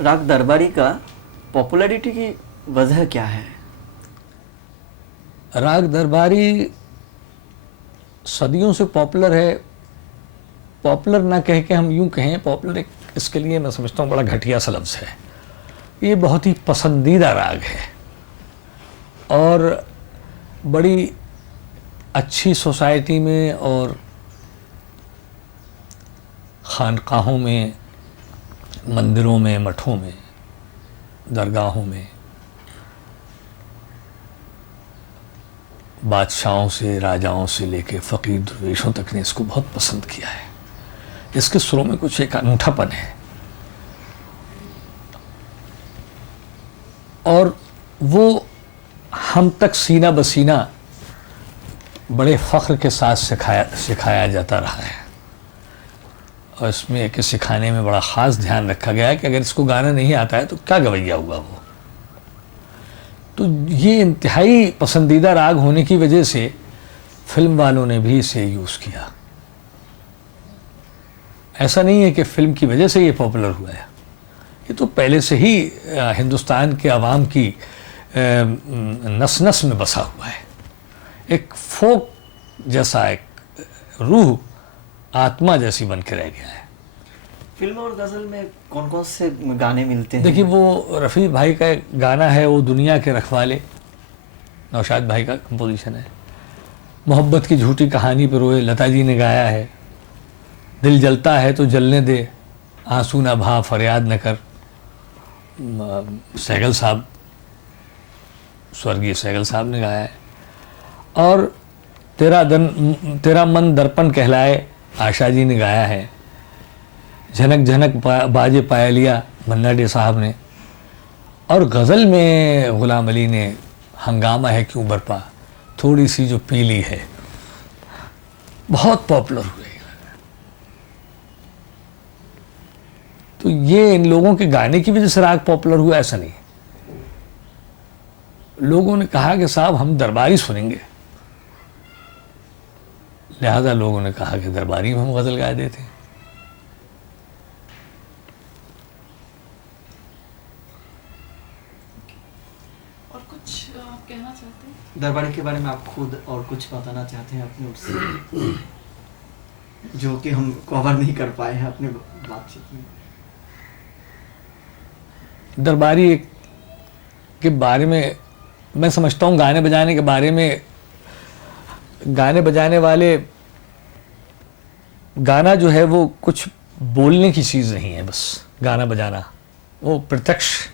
राग दरबारी का पॉपुलैरिटी की वजह क्या है? राग दरबारी सदियों से पॉपुलर है। पॉपुलर ना कह के हम यूं कहें, पॉपुलर एक इसके लिए मैं समझता हूँ बड़ा घटिया सा लफ्ज़ है। ये बहुत ही पसंदीदा राग है और बड़ी अच्छी सोसाइटी में और खानकाहों में, मंदिरों में, मठों में, दरगाहों में बादशाहों से, राजाओं से लेके फ़कीर दरवेशों तक ने इसको बहुत पसंद किया है। इसके सुरों में कुछ एक अनूठापन है और वो हम तक सीना बसीना बड़े फ़ख्र के साथ सिखाया जाता रहा है। और इसमें एक सिखाने में बड़ा ख़ास ध्यान रखा गया है कि अगर इसको गाना नहीं आता है तो क्या गवैया हुआ वो। तो ये इंतहाई पसंदीदा राग होने की वजह से फिल्म वालों ने भी इसे यूज़ किया। ऐसा नहीं है कि फ़िल्म की वजह से ये पॉपुलर हुआ है, ये तो पहले से ही हिंदुस्तान के अवाम की नस नस में बसा हुआ है। एक फोक जैसा, एक रूह, आत्मा जैसी बन के रह गया है। फिल्म और गज़ल में कौन कौन से गाने मिलते हैं? देखिए, वो रफ़ी भाई का एक गाना है, वो दुनिया के रखवाले, नौशाद भाई का कंपोजिशन है। मोहब्बत की झूठी कहानी पर रोए, लता जी ने गाया है। दिल जलता है तो जलने दे, आंसू ना भा फरियाद न कर, सहगल साहब, स्वर्गीय सहगल साहब ने गाया है। और तेरा मन दर्पण कहलाए, आशा जी ने गाया है। झनक झनक बाजे पायलिया, मन्ना डे साहब ने। और गज़ल में ग़ुलाम अली ने हंगामा है क्यों बरपा, थोड़ी सी जो पीली है, बहुत पॉपुलर हुए। तो ये इन लोगों के गाने की वजह से राग पॉपुलर हुआ, ऐसा नहीं। लोगों ने कहा कि साहब हम दरबारी सुनेंगे, लिहाजा लोगों ने कहा कि दरबारी में हम गज़ल गा देते हैं। और कुछ आप कहना चाहते हैं दरबारी के बारे में? आप खुद और कुछ बताना चाहते हैं अपने ओर से, जो कि हम कवर नहीं कर पाए हैं अपने बातचीत में? दरबारी के बारे में मैं समझता हूँ, गाने बजाने के बारे में, गाने बजाने वाले, गाना जो है वो कुछ बोलने की चीज़ नहीं है। बस गाना बजाना वो प्रत्यक्ष,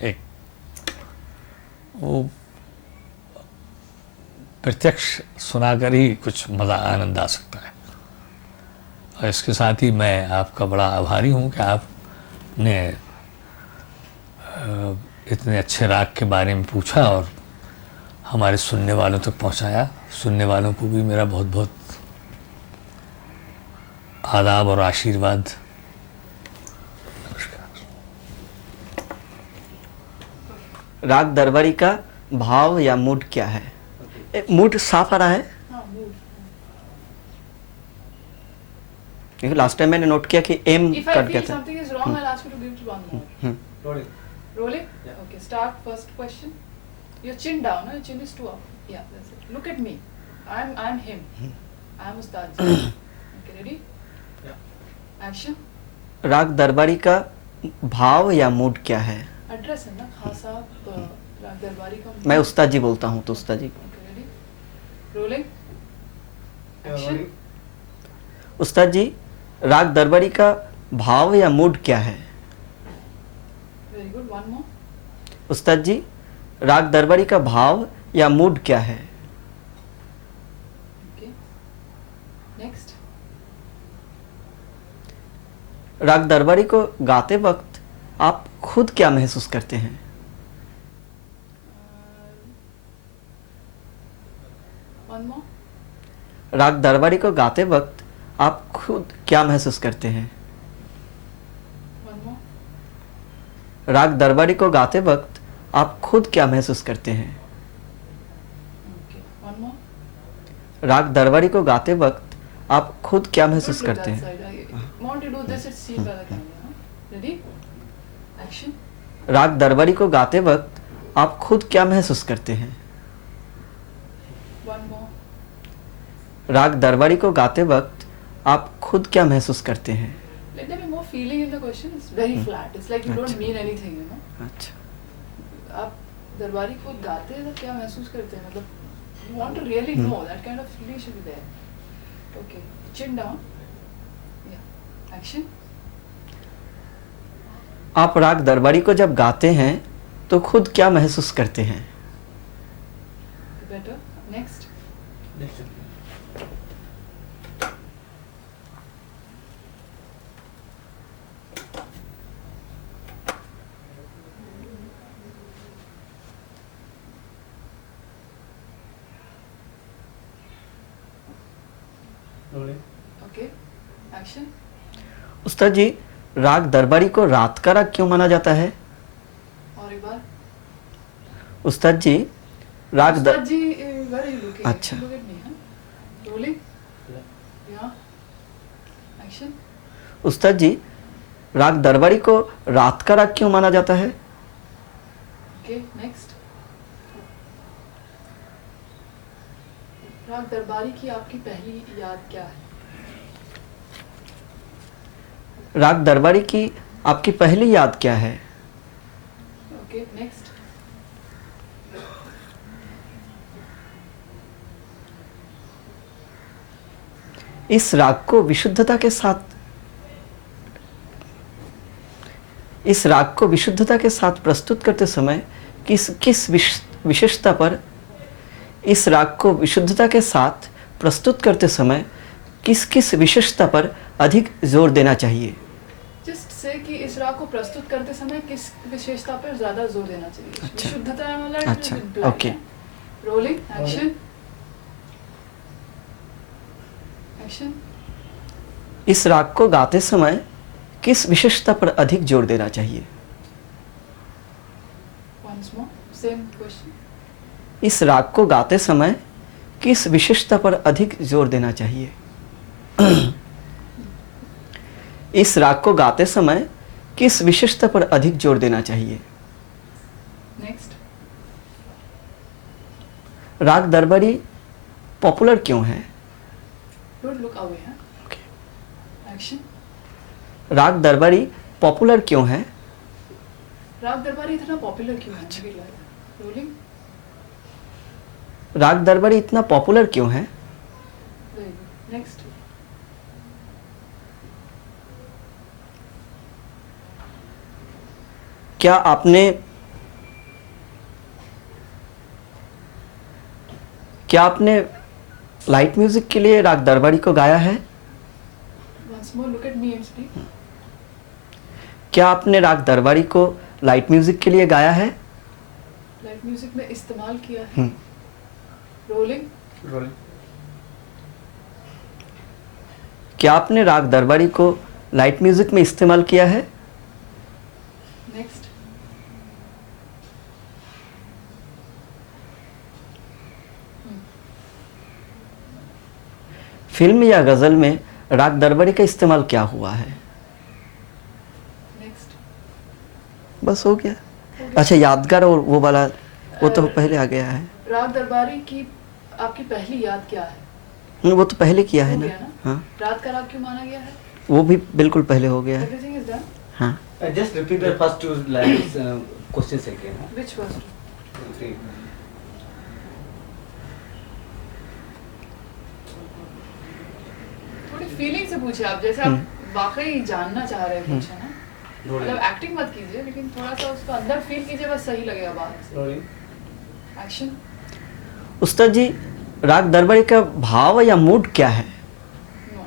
एक वो प्रत्यक्ष सुनाकर ही कुछ मज़ा, आनंद आ सकता है। और इसके साथ ही मैं आपका बड़ा आभारी हूँ कि आपने इतने अच्छे राग के बारे में पूछा और हमारे सुनने वालों तक पहुंचाया। सुनने वालों को भी मेरा बहुत बहुत आदाब और आशीर्वाद। नमस्कार। राग दरबारी का भाव या मूड क्या है? मूड साफ आ रहा है? हाँ, मूड। क्योंकि लास्ट टाइम मैंने नोट किया कि M If I cut feel गया था। something is wrong, I'll ask you to give it one more. Rolling. Rolling? Yeah. Okay, start first question. Your chin down, no? Your chin is too up. Yeah, that's it. Look at me. I'm him. I'm Ustad ji. Okay, ready? Yeah. Action. राग दरबारी का भाव या mood क्या है? Address है ना, खास आप राग दरबारी का। मैं उस्ताद जी बोलता हूँ तो उस्ताद जी। Okay, ready? Rolling. Yeah, Action. rolling. उस्ताद जी, राग दरबारी का भाव या मूड क्या है? Very good. One more. उस्ताद जी, राग दरबारी का भाव या मूड क्या है? Okay. Next. राग दरबारी को गाते वक्त आप खुद क्या महसूस करते हैं? One more. राग दरबारी को गाते वक्त आप खुद क्या महसूस करते हैं? One more. राग दरबारी को गाते वक्त आप खुद क्या महसूस करते हैं? Okay. One more. राग दरबारी को गाते वक्त आप खुद क्या महसूस Look करते that हैं? side. I want to do this. It's seen by the camera. Ready? Action. राग दरबारी को गाते वक्त आप खुद क्या महसूस करते हैं? One more. राग दरबारी को गाते वक्त आप खुद क्या महसूस करते हैं? Let there be more feeling in the question. It's very flat. It's like you don't अच्छा। mean anything, you know. अच्छा, आप दरबारी खुद गाते हैं तो क्या महसूस करते हैं, मतलब you want to really know, that kind of feeling should be there. Okay, chin down. Yeah, action. आप राग दरबारी को जब गाते हैं तो खुद क्या महसूस करते हैं? Better. Next. Next. Rolling. Okay, action. उस्ताद जी, राग दरबारी को रात का राग क्यों माना जाता है? और एक बार. उस्ताद जी, राग उस्ताद जी, where are you looking? अच्छा। Look at me, huh? Rolling. Yeah. Yeah. Action. उस्ताद जी, राग दरबारी को रात का राग क्यों माना जाता है? Okay, next. राग दरबारी की आपकी पहली याद क्या है? राग दरबारी की आपकी पहली याद क्या है? Okay, next. इस राग को विशुद्धता के साथ प्रस्तुत करते समय किस विशेषता पर इस राग को विशुद्धता के साथ प्रस्तुत करते समय किस विशेषता पर अधिक जोर देना चाहिए? Just say कि इस राग को प्रस्तुत करते समय किस विशेषता पर ज्यादा जोर देना चाहिए? अच्छा। विशुद्धता वाला अच्छा, okay. Rolling, action. एक्शन. इस राग को गाते समय किस विशेषता पर अधिक जोर देना चाहिए? Once more, same question. इस राग को गाते समय किस विशेषता पर अधिक जोर देना चाहिए? इस राग को गाते समय किस विशेषता पर अधिक जोर देना चाहिए? Next. राग दरबारी पॉपुलर क्यों है? Don't look away, huh? Okay. Action. राग दरबारी पॉपुलर क्यों है? राग दरबारी इतना पॉपुलर क्यों है? रोलिंग. राग दरबारी इतना पॉपुलर क्यों है? Very good. Next. क्या आपने लाइट म्यूजिक के लिए राग दरबारी को गाया है? Once more, look at me and speak. क्या आपने राग दरबारी को लाइट म्यूजिक के लिए गाया है? लाइट म्यूजिक में इस्तेमाल किया है. रोलिंग. Rolling. क्या आपने राग दरबारी को लाइट म्यूजिक में इस्तेमाल किया है? नेक्स्ट. फिल्म या गजल में राग दरबारी का इस्तेमाल क्या हुआ है? नेक्स्ट. बस हो गया। अच्छा, यादगार और वो वाला वो तो पहले आ गया है। राग दरबारी की आपकी पहली याद क्या है? वो तो पहले किया है हो ना। गया ना? हाँ, रात का राग क्यों माना गया है? वो भी बिल्कुल पहले हो गया है। Everything is done. हाँ, Just repeat the first two lines, questions again. Huh? Which was? Okay. थोड़ी फीलिंग से पूछे आप, जैसे आप वाकई जानना चाह रहे हैं पूछे ना. मतलब एक्टिंग मत कीजिए, लेकिन थोड़ा सा उसको अंदर फील कीजिए, बस सही लगेगा बात से. Rolling. एक्शन. उस्ताद जी, राग दरबारी का भाव या मूड क्या है? नो.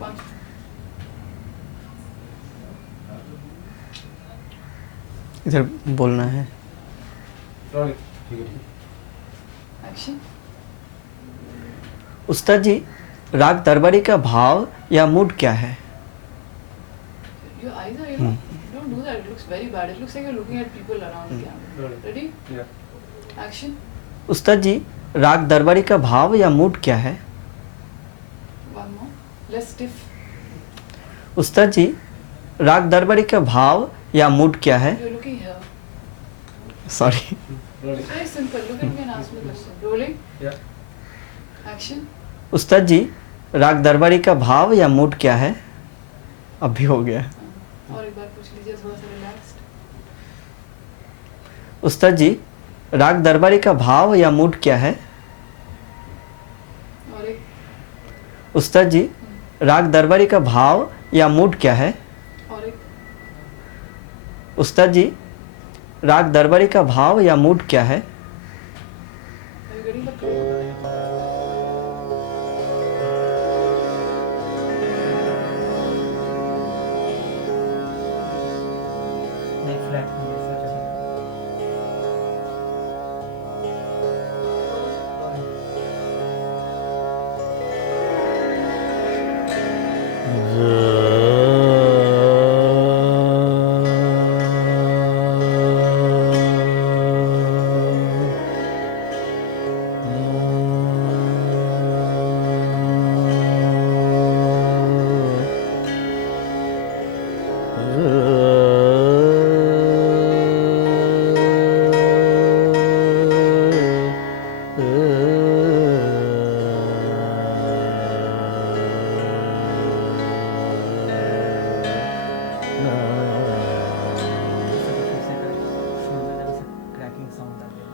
वन. इधर बोलना है। Rolling. एक्शन. उस्ताद जी, राग दरबारी का भाव या मूड क्या है? Your eyes are, you know, don't do that. It looks very bad. It looks like you're looking at people around the camera. Rolling. Ready? Yeah. Action. उस्ताद जी, राग दरबारी का भाव या मूड क्या है? One more. Less stiff. उस्ताद जी, राग दरबारी का भाव या मूड क्या है? You're looking here. Sorry. Rolling. It's very simple. Look at me and ask me the question. Rolling. Yeah. Action. उस्ताद जी, राग दरबारी का भाव या मूड क्या है? अब भी हो गया। और एक बार पूछ लीजिए थोड़ा सा relaxed. उस्ताद जी, राग दरबारी का भाव या मूड क्या है? और एक. उस्ताद जी, राग दरबारी का भाव या मूड क्या है? और एक. उस्ताद जी, राग दरबारी का भाव या मूड क्या है? Are you getting the point? नहीं फ्लैट नहीं है सर चलो। क्रैकिंग साउंड आ गया।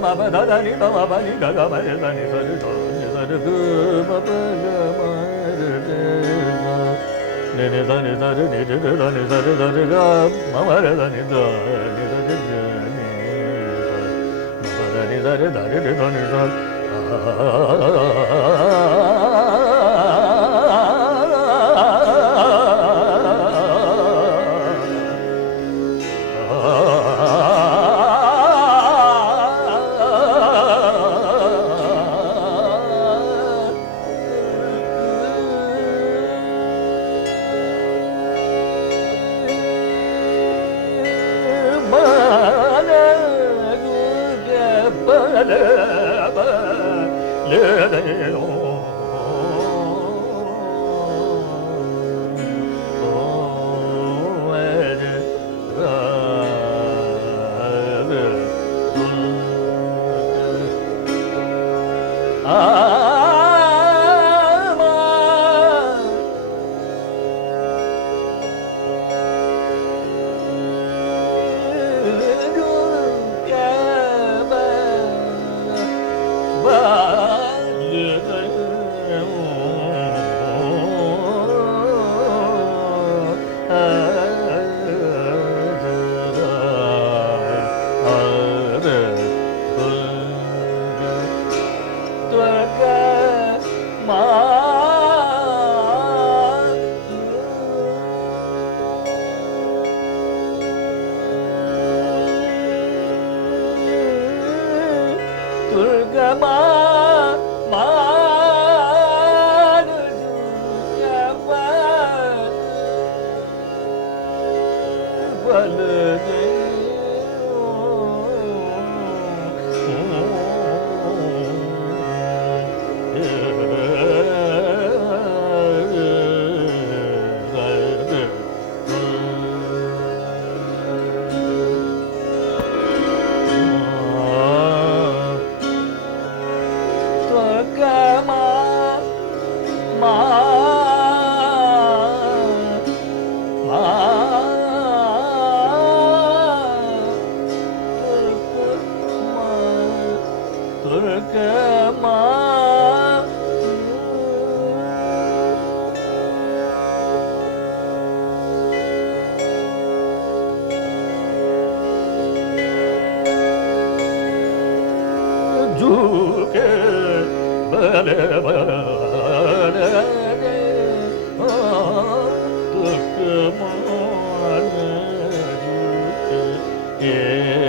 ma ba da da ni da ma ba ni ga ga ma da ni sa ni sa ni ga ma ba ga ma re re ga ni ni da ni da ni da da ni da da ni ga ma ma re da ni da ni da ni da ni ma ba da ni da ni da ni da ni da Yeah.